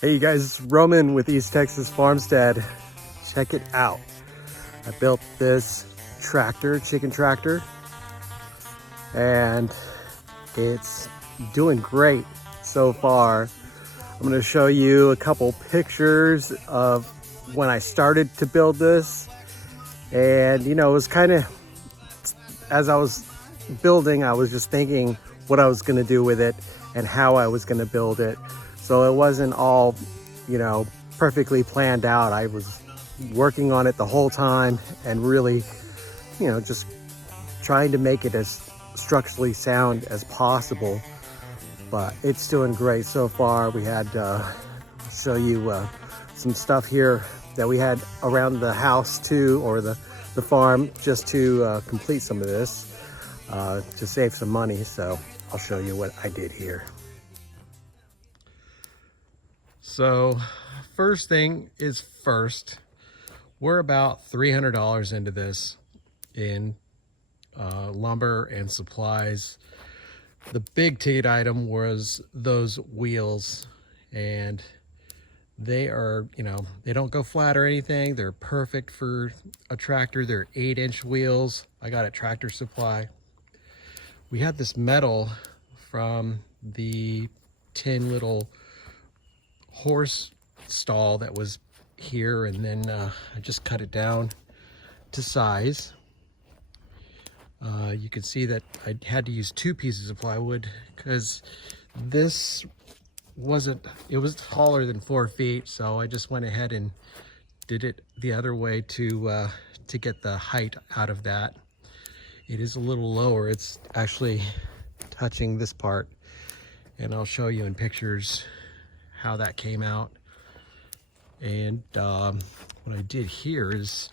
Hey you guys, it's Roman with East Texas Farmstead. Check it out. I built this tractor, chicken tractor, and it's doing great so far. I'm going to show you a couple pictures of when I started to build this. And you know, it was kind of, as I was building, I was just thinking what I was going to do with it and how I was going to build it. So it wasn't all, you know, perfectly planned out. I was working on it the whole time and really, you know, just trying to make it as structurally sound as possible. But it's doing great so far. We had, show you some stuff here that we had around the house too, or the farm, just to complete some of this, to save some money. So I'll show you what I did here. So first thing is first, we're about $300 into this in lumber and supplies. The big ticket item was those wheels, and they are, you know, they don't go flat or anything. They're perfect for a tractor. They're 8-inch wheels. I got at Tractor Supply. We had this metal from the tin little horse stall that was here, and then I just cut it down to size. You can see that I had to use 2 pieces of plywood because this wasn't, it was taller than 4 feet, so I just went ahead and did it the other way to get the height out of that. It is a little lower. It's actually touching this part, and I'll show you in pictures how that came out. And what I did here is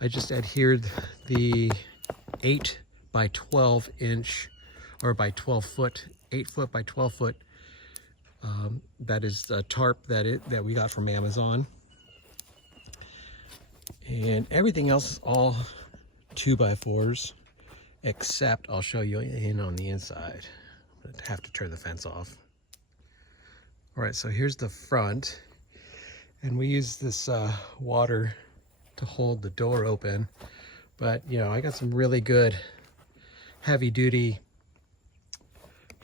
I just adhered the 8 by 12 inch, or by 12 foot, 8 foot by 12 foot. That is the tarp that we got from Amazon. And everything else is all 2x4s, except I'll show you in on the inside. I'm gonna have to turn the fence off. All right, so here's the front, and we use this water to hold the door open. But you know, I got some really good heavy duty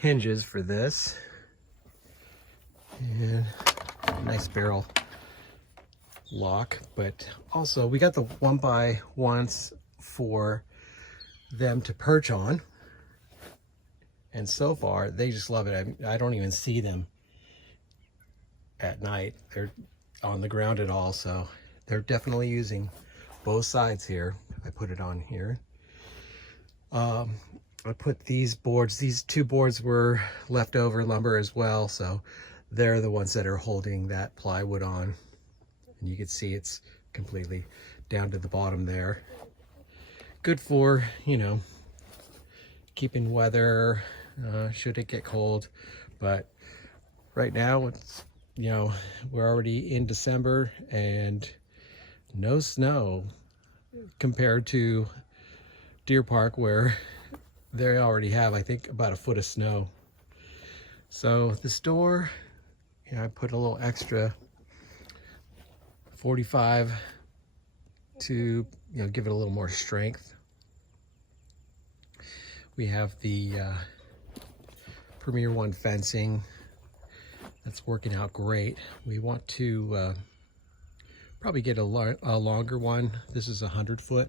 hinges for this, and a nice barrel lock. But also we got the 1x1s for them to perch on, and so far they just love it. I don't even see them at night. They're on the ground at all, so they're definitely using both sides here. I put it on here. I put these boards, these 2 boards were leftover lumber as well, so they're the ones that are holding that plywood on. And you can see it's completely down to the bottom there. Good for, you know, keeping weather, should it get cold. But right now it's, you know, we're already in December and no snow compared to Deer Park, where they already have, I think, about 1 foot of snow. So this door, you know, I put a little extra 45 to, you know, give it a little more strength. We have the Premier One fencing that's working out great. We want to probably get a longer one. This is 100 foot,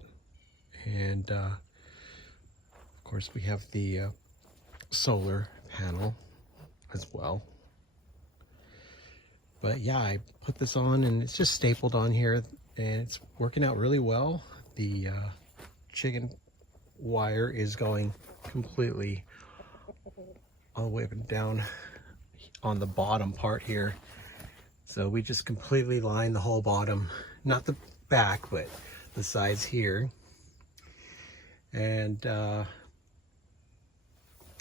and of course we have the solar panel as well. But yeah, I put this on and it's just stapled on here, and it's working out really well. The chicken wire is going completely all the way up and down on the bottom part here. So we just completely line the whole bottom, not the back, but the sides here. And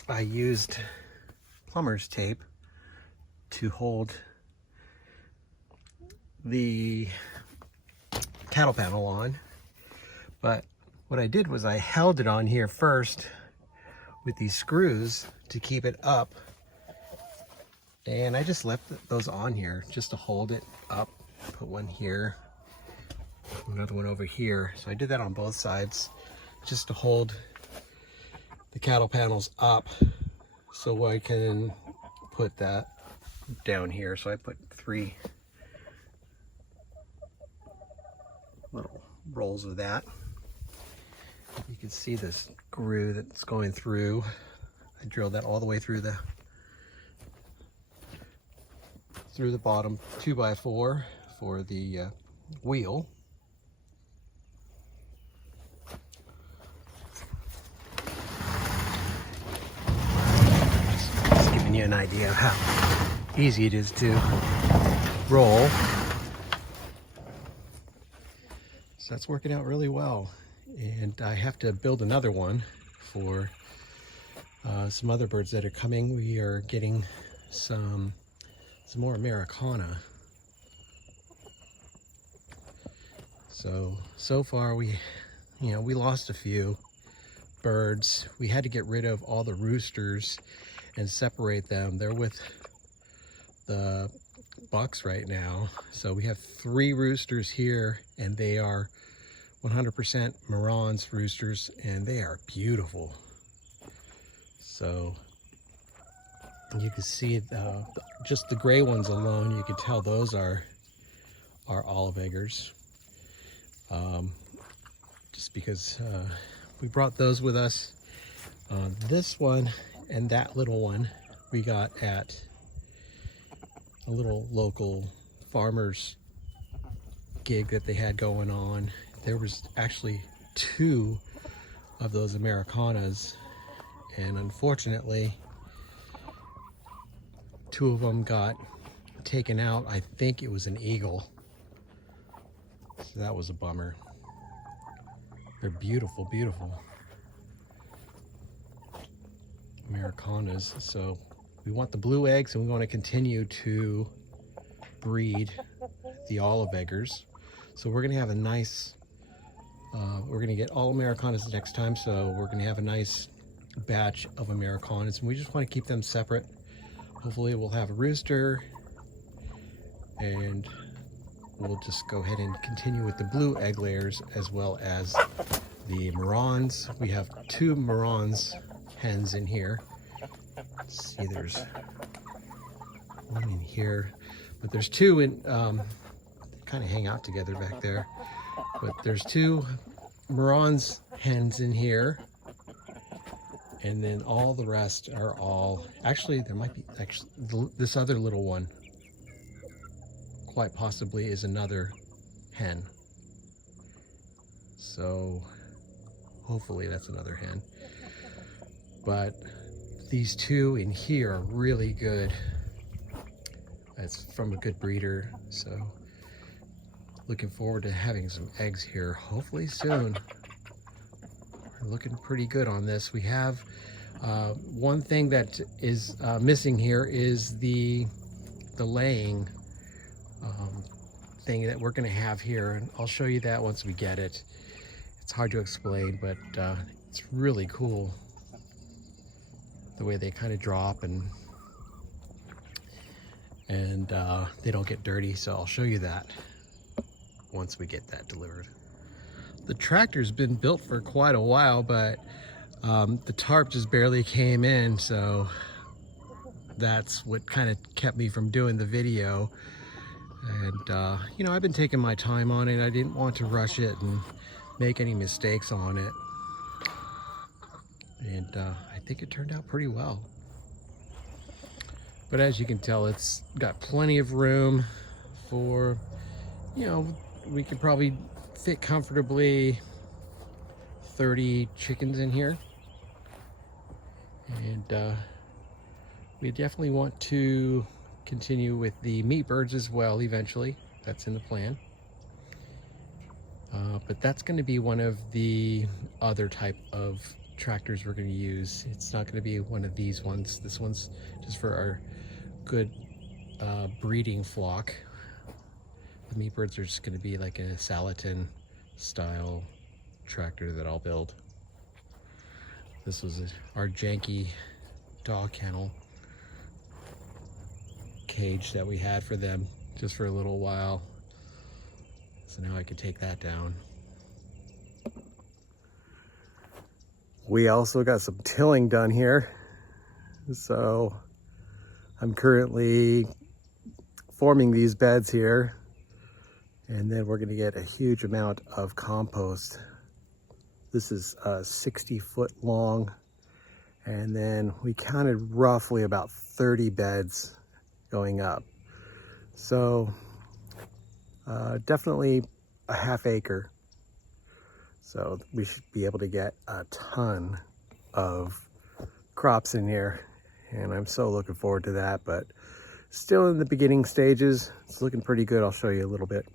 I used plumber's tape to hold the cattle panel on. But what I did was I held it on here first with these screws to keep it up And I just left those on here just to hold it up. Put one here, another one over here. So I did that on both sides just to hold the cattle panels up so I can put that down here. So I put 3 little rolls of that. You can see this groove that's going through. I drilled that all the way through the bottom 2x4 for the wheel. Just giving you an idea of how easy it is to roll. So that's working out really well. And I have to build another one for some other birds that are coming. We are getting some more Americana. So far we lost a few birds. We had to get rid of all the roosters and separate them. They're with the bucks right now. So we have 3 roosters here, and they are 100% Marans roosters, and they are beautiful. So you can see just the gray ones alone, you can tell those are olive eggers. Just because we brought those with us. This one and that little one we got at a little local farmer's gig that they had going on. There was actually 2 of those Americanas, and unfortunately 2 of them got taken out. I think it was an eagle, so that was a bummer. They're beautiful, beautiful Americanas. So we want the blue eggs, and we want to continue to breed the olive eggers. So we're going to have a nice, we're going to get all Americanas next time. So we're going to have a nice batch of Americanas, and we just want to keep them separate. Hopefully we'll have a rooster, and we'll just go ahead and continue with the blue egg layers as well as the Marans. We have 2 Marans hens in here. Let's see, there's one in here, but there's 2 in, they kind of hang out together back there. But there's 2 Marans hens in here, and then all the rest are all, actually there might be, this other little one quite possibly is another hen. So hopefully that's another hen. But these 2 in here are really good. It's from a good breeder. So looking forward to having some eggs here, hopefully soon. We're looking pretty good on this. We have one thing that is missing here is the laying thing that we're going to have here, and I'll show you that once we get it. It's hard to explain, but it's really cool the way they kind of drop, and they don't get dirty. So I'll show you that once we get that delivered. The tractor's been built for quite a while, but the tarp just barely came in, so that's what kind of kept me from doing the video. And you know, I've been taking my time on it. I didn't want to rush it and make any mistakes on it, and I think it turned out pretty well. But as you can tell, it's got plenty of room for, you know, we could probably fit comfortably 30 chickens in here. And we definitely want to continue with the meat birds as well eventually. That's in the plan. But that's going to be one of the other type of tractors we're going to use. It's not going to be one of these ones. This one's just for our good breeding flock. The meat birds are just going to be like a Salatin style tractor that I'll build. This was our janky dog kennel. cage that we had for them just for a little while. So now I can take that down. We also got some tilling done here. So I'm currently forming these beds here, and then we're going to get a huge amount of compost. This is 60 foot long, and then we counted roughly about 30 beds going up. So definitely a half acre. So we should be able to get a ton of crops in here, and I'm so looking forward to that, but still in the beginning stages. It's looking pretty good. I'll show you a little bit.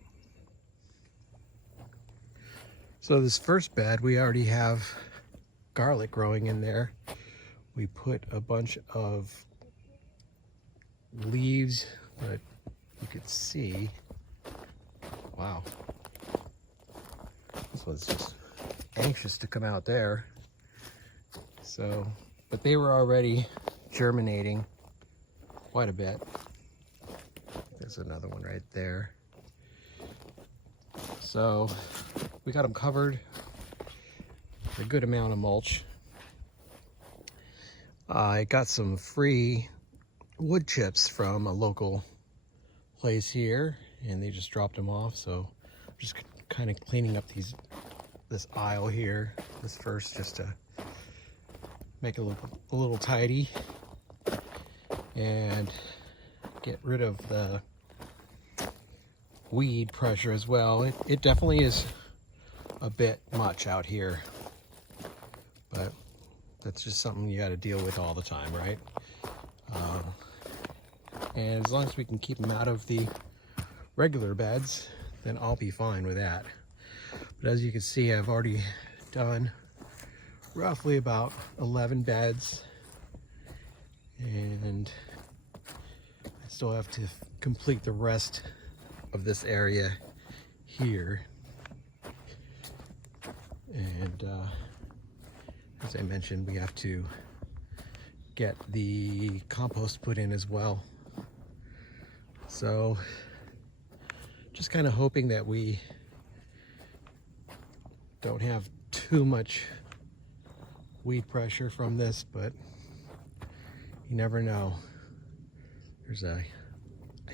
So this first bed, we already have garlic growing in there. We put a bunch of leaves, but you could see, wow, this one's just anxious to come out there. So, but they were already germinating quite a bit. There's another one right there. So we got them covered with a good amount of mulch. I got some free wood chips from a local place here, and they just dropped them off. So I'm just kind of cleaning up this aisle here, this first, just to make it look a little tidy and get rid of the weed pressure as well. It definitely is a bit much out here, but that's just something you got to deal with all the time, right? And as long as we can keep them out of the regular beds, then I'll be fine with that. But as you can see, I've already done roughly about 11 beds, and I still have to complete the rest of this area here. And as I mentioned, we have to get the compost put in as well. So just kind of hoping that we don't have too much weed pressure from this, but you never know. There's I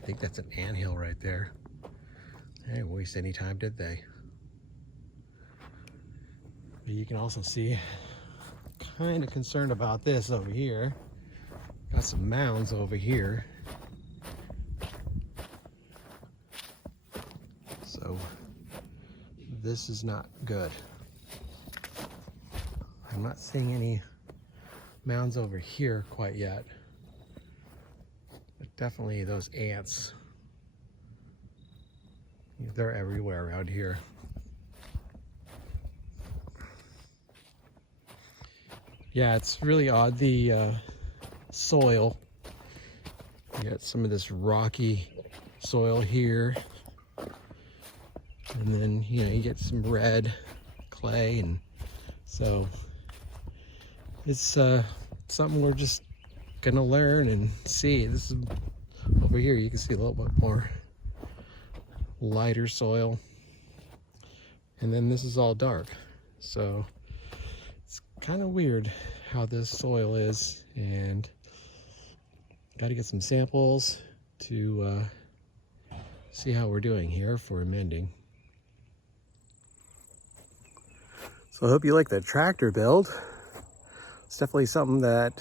think that's an anthill right there. They didn't waste any time, did they? But you can also see, kind of concerned about this over here. Got some mounds over here. So this is not good. I'm not seeing any mounds over here quite yet, but definitely those ants, they're everywhere around here. Yeah, it's really odd, the soil. You got some of this rocky soil here, and then you get some red clay, and so it's something we're just gonna learn and see. This is over here, you can see a little bit more lighter soil, and then this is all dark. So it's kind of weird how this soil is, and got to get some samples to see how we're doing here for amending. So I hope you like the tractor build. It's definitely something that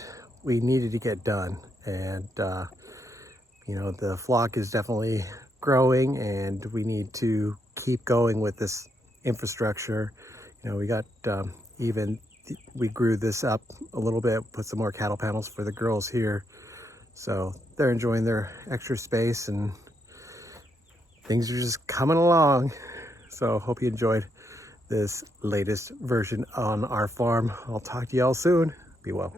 we needed to get done, and the flock is definitely growing, and we need to keep going with this infrastructure. We got we grew this up a little bit, put some more cattle panels for the girls here, so they're enjoying their extra space, and things are just coming along. So hope you enjoyed this latest version on our farm. I'll talk to y'all soon. Be well.